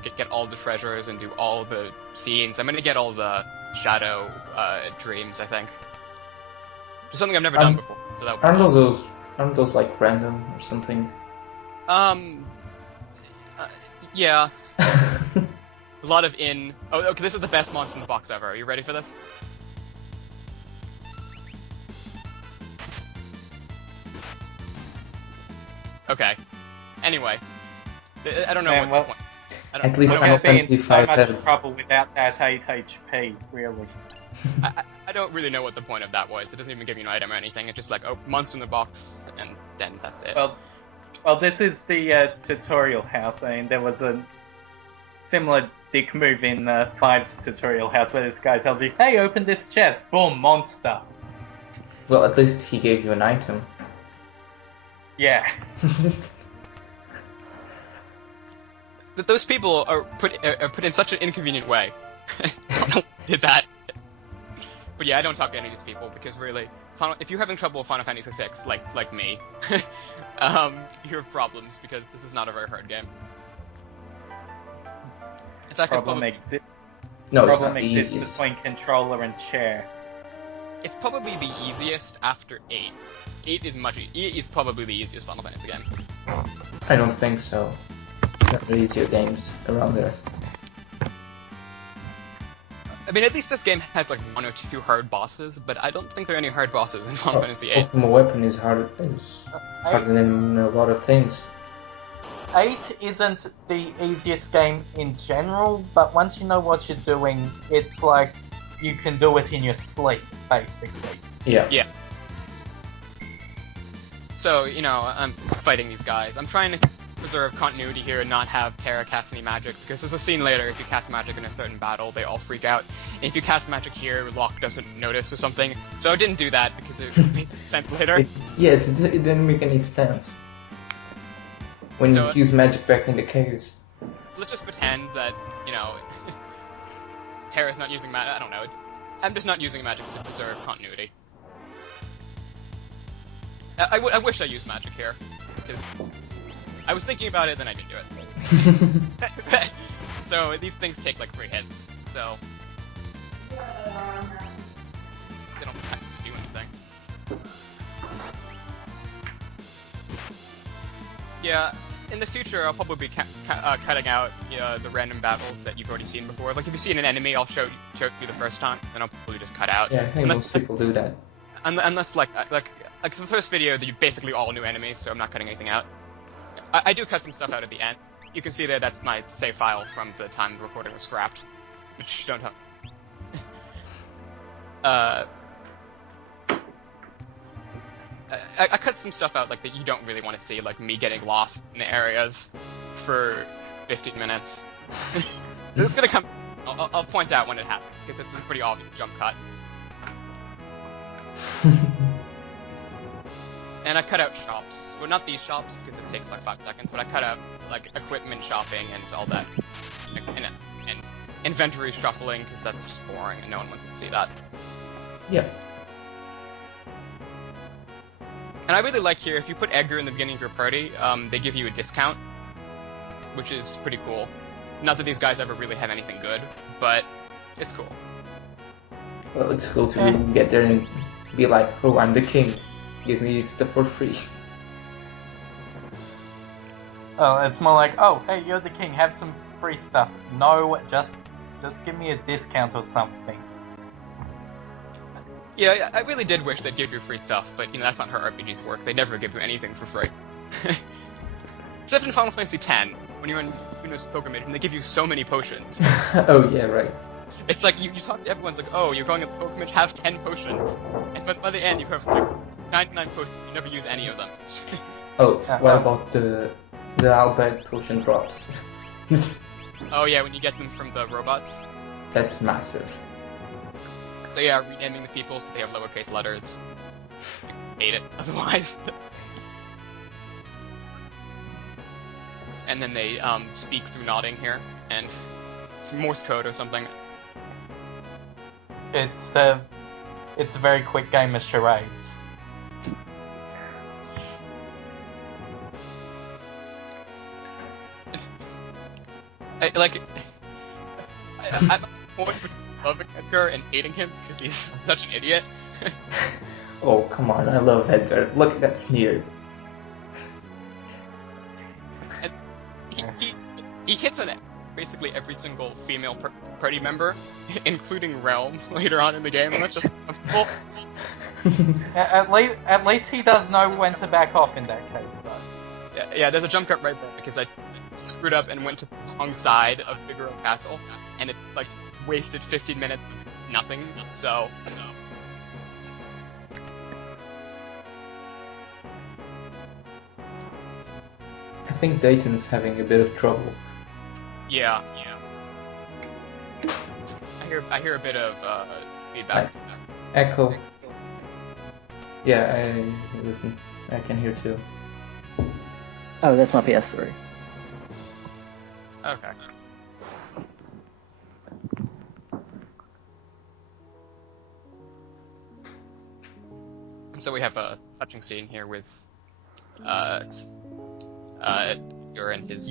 get all the treasures and do all the scenes. I'm gonna get all the shadow dreams, I think. It's something I've never done before. So that aren't those like random or something? Yeah. A lot of Oh, okay, this is the best monster in the box ever. Are you ready for this? Okay. Anyway. I don't know what the point. At least I'm going to be in so much trouble without that 8 HP, really. I don't really know what the point of that was. It doesn't even give you an item or anything. It's just like, oh, monster in the box, and then that's it. Well, this is the tutorial house, and there was a similar dick move in 5's tutorial house where this guy tells you, hey, open this chest, boom, monster. Well, at least he gave you an item. Yeah. But those people are put in such an inconvenient way. I don't know who did that. But yeah, I don't talk to any of these people because really, if you're having trouble with Final Fantasy VI, like me, you have problems because this is not a very hard game. In fact, problem exists between controller and chair. It's probably the easiest after 8. 8 is probably the easiest Final Fantasy game. I don't think so. There are easier games around there. I mean, at least this game has like 1 or 2 hard bosses, but I don't think there are any hard bosses in Final Fantasy VIII. Ultimate Weapon is harder than a lot of things. 8 isn't the easiest game in general, but once you know what you're doing, it's like you can do it in your sleep, basically. Yeah. Yeah. So, you know, I'm fighting these guys. I'm trying to preserve continuity here and not have Terra cast any magic, because there's a scene later, if you cast magic in a certain battle, they all freak out. And if you cast magic here, Locke doesn't notice or something. So I didn't do that, because it would make sense later. Yes, it didn't make any sense. When you use magic back in the caves. Let's just pretend that, you know, Terra's not using magic. I don't know. I'm just not using magic to preserve continuity. I wish I used magic here, because I was thinking about it, then I didn't do it. So these things take like 3 hits, so they don't have to do anything. Yeah, in the future I'll probably be cutting out the random battles that you've already seen before. Like if you see an enemy, I'll show you the first time, then I'll probably just cut out. Yeah, I think most people do that. Unless like the first video, you basically all new enemies, so I'm not cutting anything out. I do cut some stuff out at the end. You can see there, that's my save file from the time the recording was scrapped. Which, don't help. I cut some stuff out like that you don't really want to see, like me getting lost in the areas for 15 minutes. It's gonna come... I'll point out when it happens, because it's a pretty obvious jump cut. And I cut out shops. Well, not these shops, because it takes like 5 seconds, but I cut out, like, equipment shopping and all that. And inventory shuffling, because that's just boring and no one wants to see that. Yeah. And I really like here, if you put Edgar in the beginning of your party, they give you a discount, which is pretty cool. Not that these guys ever really have anything good, but it's cool. Well, it's cool to get there and be like, oh, I'm the king. Give me stuff for free. Oh, it's more like, oh, hey, you're the king, have some free stuff. No, just give me a discount or something. Yeah, I really did wish they'd give you free stuff, but, you know, that's not how RPGs work. They never give you anything for free. Except in Final Fantasy X, when you're in Yuno's pilgrimage, and they give you so many potions. Oh, yeah, right. It's like, you talk to everyone's like, oh, you're going to the pilgrimage, have 10 potions. And by the end, you have, like, 99 potions, you never use any of them. Oh, what about the Albert potion drops? Oh yeah, when you get them from the robots. That's massive. So yeah, renaming the people so they have lowercase letters. You hate it, otherwise. And then they speak through nodding here, and some Morse code or something. It's a very quick game of charades. I'm always loving Edgar and hating him because he's such an idiot. Oh, come on, I love Edgar. Look at that sneer. And he hits on basically every single female party member, including Realm later on in the game. And that's just well, At least he does know when to back off in that case, though. yeah, there's a jump cut right there because I screwed up and went to the wrong side of Figaro Castle, and it like wasted 15 minutes of nothing. So. I think Dayton's having a bit of trouble. Yeah. I hear a bit of feedback. Echo. Yeah, listen. I can hear too. Oh, that's my PS3. Okay. So we have a touching scene here with you're in his.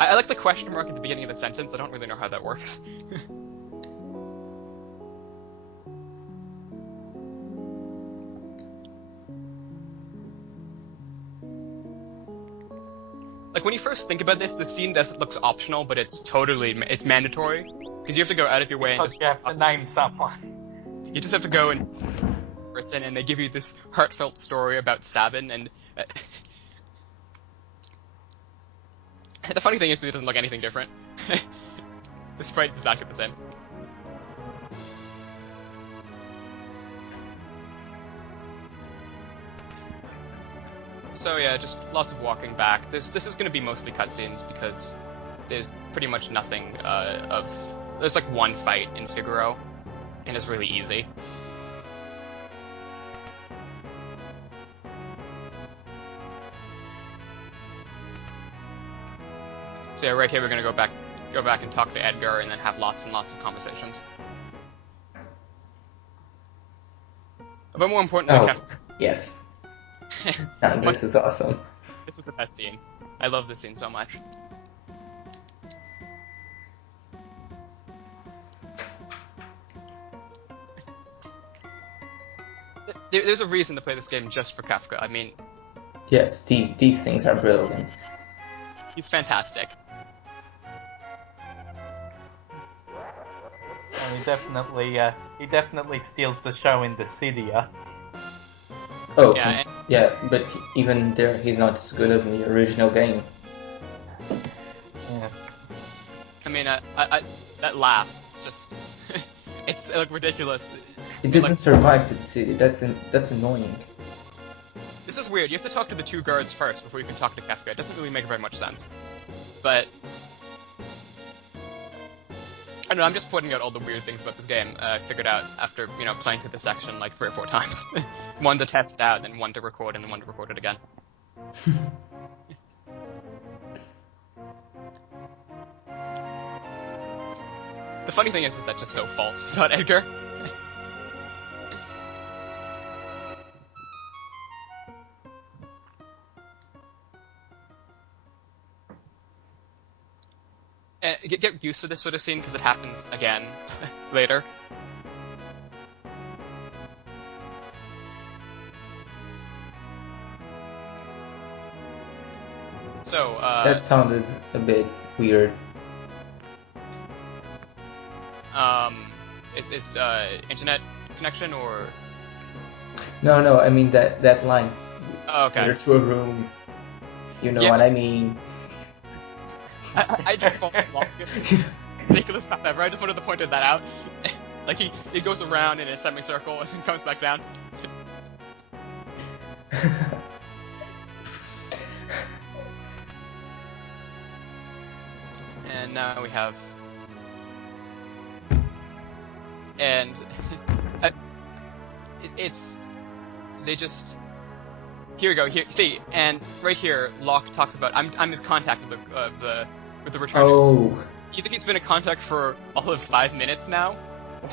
I like the question mark at the beginning of the sentence. I don't really know how that works. Like when you first think about this, the scene looks optional, but it's mandatory because you have to go out of your way. Because you have to name someone. You just have to go and person, and they give you this heartfelt story about Sabin, and the funny thing is, it doesn't look anything different. The sprite is exactly the same. So yeah, just lots of walking back. This is going to be mostly cutscenes because there's pretty much nothing there's like one fight in Figaro, and it's really easy. So yeah, right here we're gonna go back and talk to Edgar, and then have lots and lots of conversations. But more importantly, yes. This is awesome. This is the best scene. I love this scene so much. There's a reason to play this game just for Kafka. I mean, yes, these things are brilliant. He's fantastic. And he definitely steals the show in Dissidia. Oh, Yeah, yeah, but even there, he's not as good as in the original game. Yeah. I mean, that laugh is just it's like ridiculous. It didn't survive to the city. That's annoying. This is weird. You have to talk to the two guards first before you can talk to Kafka. It doesn't really make very much sense. But I don't know, I'm just pointing out all the weird things about this game I figured out after, playing through this section like 3 or 4 times. One to test it out, then one to record, and then one to record it again. The funny thing is that just so false about Edgar. And get used to this sort of scene because it happens again later. So, that sounded a bit weird. Is internet connection or? No, I mean that line. Oh, okay. Enter to a room. You know what I mean. I just thought ridiculous path ever. I just wanted to point that out. Like he goes around in a semicircle and then comes back down. And now we have, and they just, here we go. Here, see, and right here, Locke talks about I'm his contact with the return. Oh. You think he's been in contact for all of 5 minutes now,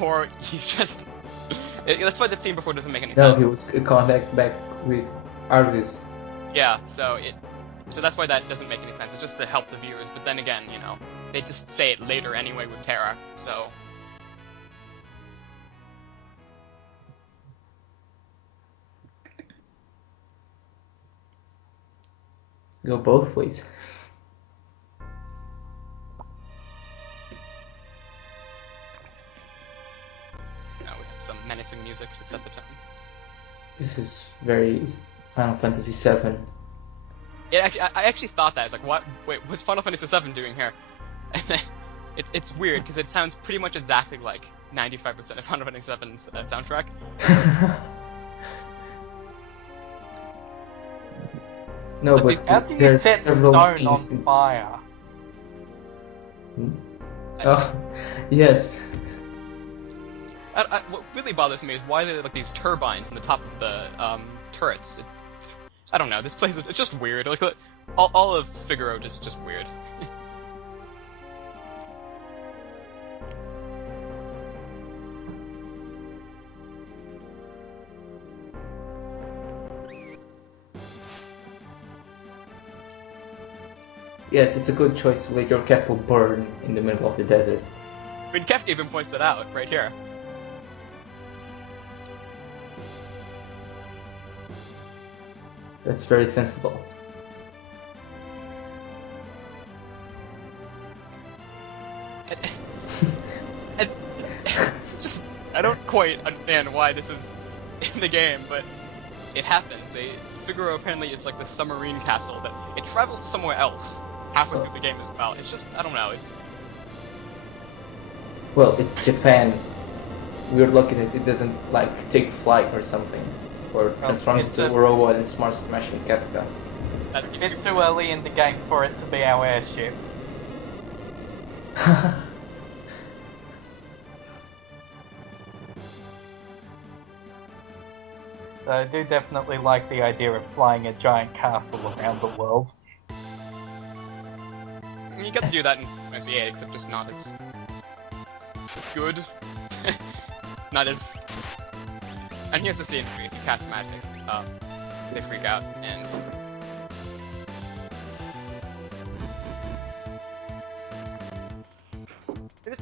or he's just? Let's play that scene before it doesn't make any sense. No, he was in contact back with Arvis Yeah, so that's why that doesn't make any sense. It's just to help the viewers. But then again, you know, they just say it later anyway with Terra. So Go both ways. now we have some menacing music to set the tone. This is very Final Fantasy VII. Yeah, I actually thought that. I was like, what? Wait, what's Final Fantasy VII doing here? And then it's weird because it sounds pretty much exactly like 95% of Final Fantasy VII's soundtrack. No, But but How do you there's set several stone on scenes. fire? Oh, yes. What really bothers me is why there are like these turbines on the top of the turrets. I don't know. This place is it's just weird. Like all of Figaro is just weird. Yes, it's a good choice to let your castle burn in the middle of the desert. I mean, Kefka even points that out right here. That's very sensible. And it's just I don't quite understand why this is in the game, but it happens. Figaro apparently is like the submarine castle that it travels somewhere else halfway through the game as well. It's just I don't know. It's Well, it's Japan. We're lucky that it doesn't like take flight or something, or transforms it's into a robot and smart smashing Kefka. It's too early in the game for it to be our airship. So I do definitely like the idea of flying a giant castle around the world. you get to do that in Fantasy 8, except just not as good. Not as. And here's the scene where if you cast magic, they freak out and.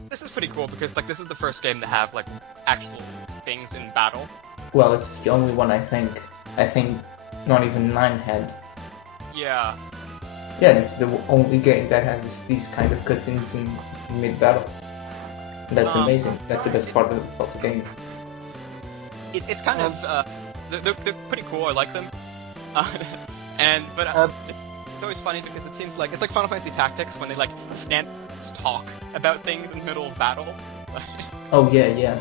This is pretty cool because like this is the first game to have like actual things in battle. Well, it's the only one I think. I think not even 9 had. Yeah. Yeah, this is the only game that has these kind of cutscenes in mid-battle. That's amazing. That's the best part of the game. It's kind of they're pretty cool. I like them. But it's always funny because it seems like it's like Final Fantasy Tactics when they like stand talk about things in the middle of battle. Oh yeah.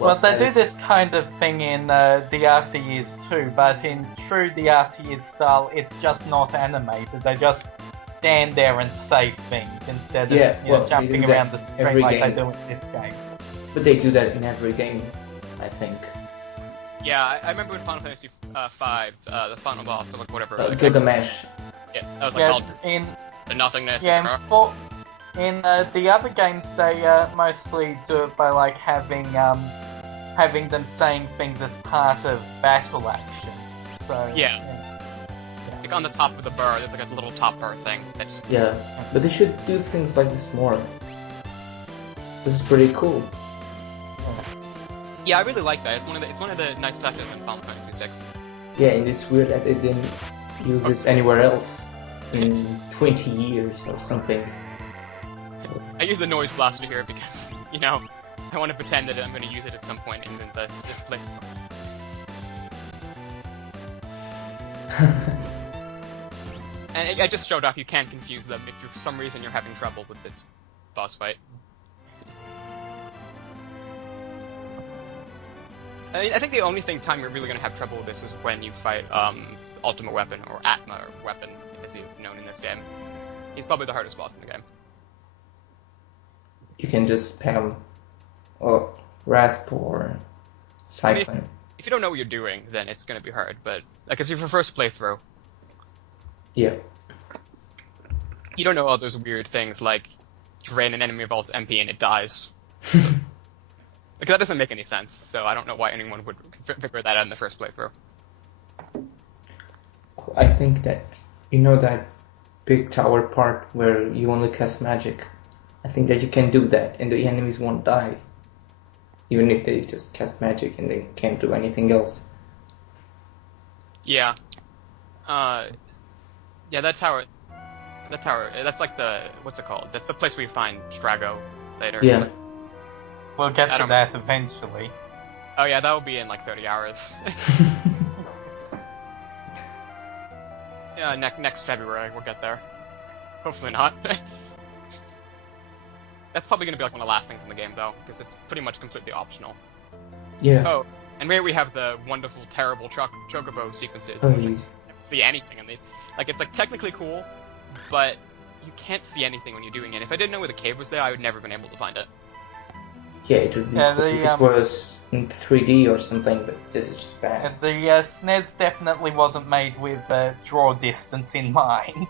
Well, they do this kind of thing in the After Years too, but in true the After Years style, it's just not animated. They just stand there and say things instead of jumping around the screen like they do in this game. But they do that in every game, I think. Yeah, I remember in Final Fantasy V, the final boss, or like whatever. Gilgamesh. Yeah, that was like the nothingness. Yeah, in the other games, they mostly do it by like having them saying things as part of battle actions. So like on the top of the bar, there's like a little top bar thing. That's but they should do things like this more. This is pretty cool. Yeah, I really like that. It's one of the nice touches in Final Fantasy VI. Yeah, and it's weird that they didn't use this anywhere else in 20 years or something. I use the noise blaster here because, you know, I want to pretend that I'm going to use it at some point in this play. And I just showed off you can confuse them if for some reason you're having trouble with this boss fight. I mean, I think the only time you're really going to have trouble with this is when you fight Ultimate Weapon, or Atma Weapon, as he's known in this game. He's probably the hardest boss in the game. You can just spam Rasp or Cyclone. I mean, if you don't know what you're doing, then it's going to be hard, but like it's your first playthrough. Yeah. You don't know all those weird things like drain an enemy vault's MP and it dies. Like that doesn't make any sense, so I don't know why anyone would figure that out in the first playthrough. I think that, you know, that big tower part where you only cast magic. I think that you can do that and the enemies won't die. Even if they just cast magic and they can't do anything else. Yeah. Yeah, that tower, that's like the, what's it called? That's the place where you find Strago later. Yeah. We'll get I to don't- that eventually. Oh yeah, that will be in like 30 hours. Yeah, next February we'll get there. Hopefully not. That's probably gonna be like one of the last things in the game though, because it's pretty much completely optional. Yeah. Oh, and here we have the wonderful, terrible chocobo sequences. Oh, which you geez. can't see anything in these. Like, it's like technically cool, but you can't see anything when you're doing it. If I didn't know where the cave was there, I would never been able to find it. Yeah, it would be Yeah, cool the, if it was in 3D or something, but this is just bad. The SNES definitely wasn't made with draw distance in mind.